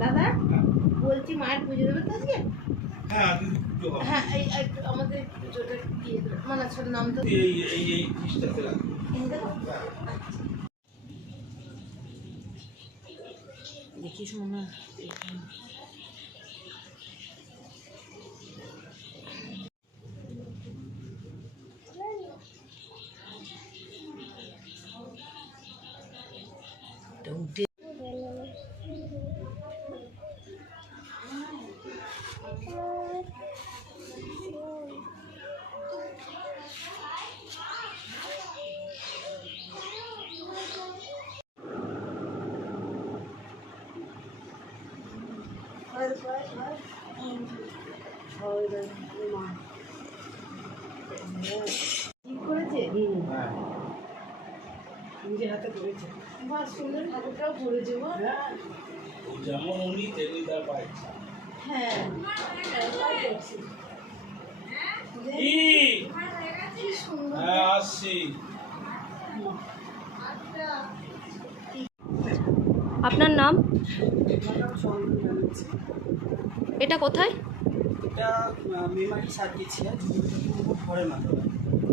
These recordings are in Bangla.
দাদা বলছি মায়ের পুজো দেবে তো আজকে? হ্যাঁ। হ্যাঁ এই আমাদের পুজোটা দিয়ে মানে ছোট নাম তো এই এই এই জিনিসটা ফেলা এনে দেবো? দেখি শোনা উঠে ঠিক নিজের হাতে করেছে বাহ সুন্দর ঠাকুরটাও করেছে গো ও যেমন উনি তেমনি তার পায় হ্যাঁ তাই করছি। কি কি সুন্দর হ্যাঁ আসছি আপনার নাম? এটা কোথায়?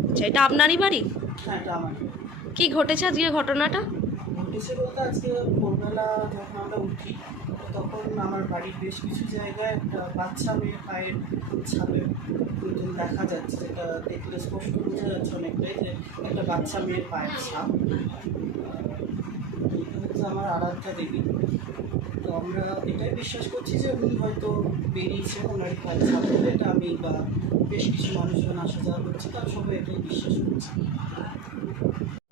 আচ্ছা এটা আপনারই বাড়ি? হ্যাঁ আমার কি ঘটেছে আজকে ঘটনাটা? ঘটেছে বলতে আজকে ভোরবেলা যখন আমরা উঠি তখন আমার বাড়ির বেশ কিছু জায়গায় একটা বাচ্চা মেয়ের পায়ের মতন দেখা যাচ্ছে যেটা দেখলে স্পষ্ট বোঝা যাচ্ছে অনেকটাই যে একটা বাচ্চা মেয়ের পায়ের ছাপ। এটা হচ্ছে আমার আরাধ্যা দেবী। তো আমরা এটাই বিশ্বাস করছি যে উনি হয়তো বেরিয়েছে ওনার ছাপ বলে এটা আমি বা বেশ কিছু মানুষজন আসা যাওয়া করছে তার সবাই এটাই বিশ্বাস করছি।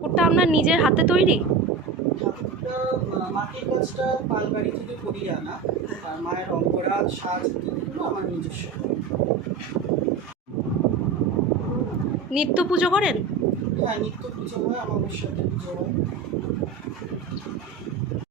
ওটা আপনার নিজের হাতে তৈরি? ঠাকুরটা মাটির গাছটা পালবাড়ি থেকে করিয়ে আনা। আর মায়ের অঙ্গরা সাজ আমার নিজস্ব। নিত্য পুজো করেন? হ্যাঁ নিত্য পুজো হয় আমার সাথে পুজো হয়